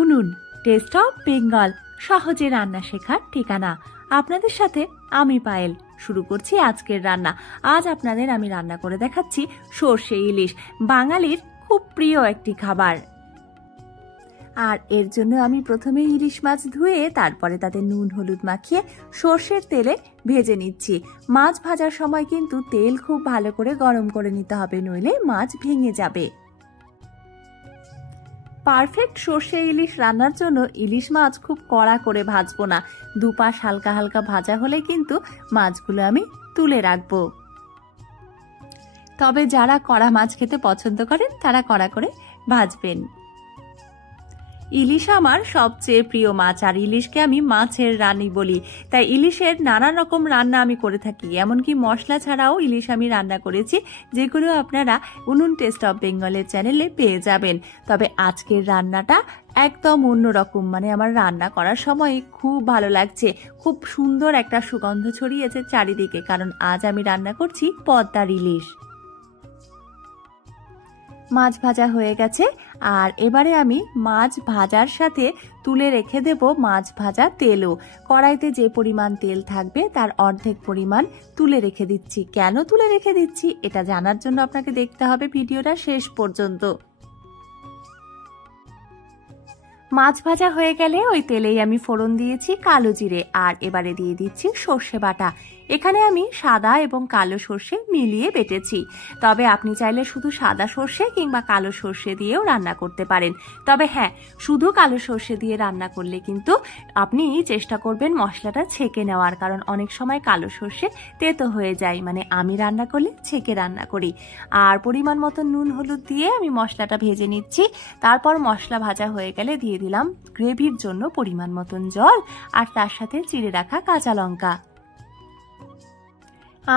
উনুন test of Bengal, সহজে রান্না শেখার ঠিকানা। আপনাদের সাথে আমি পায়েল। শুরু করছি আজকের রান্না। আজ আপনাদের আমি রান্না করে দেখাচ্ছি সর্ষে ইলিশ, বাঙালির খুব প্রিয় একটি খাবার। আর এর জন্য আমি প্রথমে ইলিশ মাছ ধুয়ে তারপরে তাতে নুন হলুদ মাখিয়ে সর্ষের তেলে ভেজে নিচ্ছি। মাছ ভাজার সময় কিন্তু তেল খুব ভালো করে গরম করে নিতে হবে, নইলে মাছ ভেঙে যাবে। পারফেক্ট সর্ষে ইলিশ রান্নার জন্য ইলিশ মাছ খুব কড়া করে ভাজবো না, দুপাশ হালকা হালকা ভাজা হলে কিন্তু মাছগুলো আমি তুলে রাখবো। তবে যারা কড়া মাছ খেতে পছন্দ করেন তারা কড়া করে ভাজবেন। ইলিশ আমার সবচেয়ে প্রিয় মাছ, আর ইলিশকে আমি মাছের রানী বলি। তাই ইলিশের নানান রকম রান্না আমি করে থাকি, এমনকি মশলা ছাড়াও ইলিশ আমি রান্না করেছি, যেগুলো আপনারা উনুন টেস্ট অফ বেঙ্গলের চ্যানেলে পেয়ে যাবেন। তবে আজকের রান্নাটা একদম অন্যরকম, মানে আমার রান্না করার সময় খুব ভালো লাগছে, খুব সুন্দর একটা সুগন্ধ ছড়িয়েছে চারিদিকে, কারণ আজ আমি রান্না করছি পদ্মার ইলিশ। মাছ ভাজা হয়ে গেছে, আর এবারে আমি মাছ ভাজার সাথে তুলে রেখে দেব মাছ ভাজা তেলও। কড়াইতে যে পরিমাণ তেল থাকবে তার অর্ধেক পরিমাণ তুলে রেখে দিচ্ছি। কেন তুলে রেখে দিচ্ছি এটা জানার জন্য আপনাকে দেখতে হবে ভিডিওটা শেষ পর্যন্ত। মাছ ভাজা হয়ে গেলে ওই তেলেই আমি ফোড়ন দিয়েছি কালো জিরে, আর এবারে দিয়ে দিচ্ছি সর্ষে বাটা। এখানে আমি সাদা এবং কালো সর্ষে মিলিয়ে বেটেছি, তবে আপনি চাইলে শুধু সাদা সর্ষে কিংবা কালো সর্ষে দিয়েও রান্না করতে পারেন। তবে হ্যাঁ, শুধু কালো সর্ষে দিয়ে রান্না করলে কিন্তু আপনি চেষ্টা করবেন মশলাটা ছেঁকে নেওয়ার, কারণ অনেক সময় কালো সর্ষে তেতো হয়ে যায়, মানে আমি রান্না করলে ছেঁকে রান্না করি। আর পরিমাণ মতো নুন হলুদ দিয়ে আমি মশলাটা ভেজে নিচ্ছি। তারপর মশলা ভাজা হয়ে গেলে দিয়ে দিলাম গ্রেভির জন্য পরিমাণ মতন জল, আর তার সাথে চিড়ে রাখা কাঁচা লঙ্কা।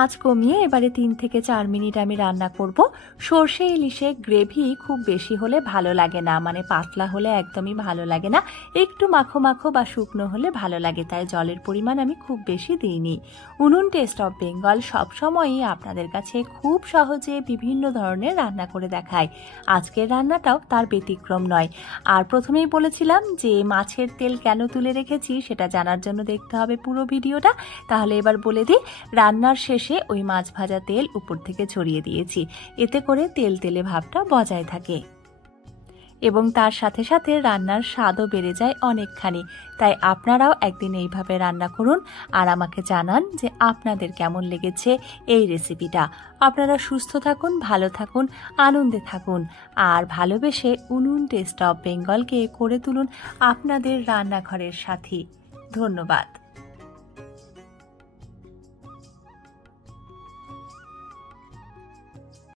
আঁচ কমিয়ে এবারে 3 থেকে 4 মিনিট আমি রান্না করব। সর্ষে ইলিশে গ্রেভি খুব বেশি হলে ভালো লাগে না, মানে পাতলা হলে একদমই ভালো লাগে না, একটু মাখো মাখো বা শুকনো হলে ভালো লাগে, তাই জলের পরিমাণ আমি খুব বেশি দিইনি। উনুন টেস্ট অফ বেঙ্গল সবসময়ই আপনাদের কাছে খুব সহজে বিভিন্ন ধরনের রান্না করে দেখায়। আজকের রান্নাটাও তার ব্যতিক্রম নয়। আর প্রথমেই বলেছিলাম যে মাছের তেল কেন তুলে রেখেছি সেটা জানার জন্য দেখতে হবে পুরো ভিডিওটা। তাহলে এবার বলে দিই, রান্নার শেষে ওই মাছ ভাজা তেল উপর থেকে ছড়িয়ে দিয়েছি, এতে করে তেল তেলে ভাবটা বজায় থাকে এবং তার সাথে সাথে রান্নার স্বাদও বেড়ে যায় অনেকখানি। তাই আপনারাও একদিন এইভাবে রান্না করুন, আর আমাকে জানান যে আপনাদের কেমন লেগেছে এই রেসিপিটা। আপনারা সুস্থ থাকুন, ভালো থাকুন, আনন্দে থাকুন, আর ভালোবেসে উনুন টেস্ট অফ বেঙ্গলকে করে তুলুন আপনাদের রান্নাঘরের সাথী। ধন্যবাদ।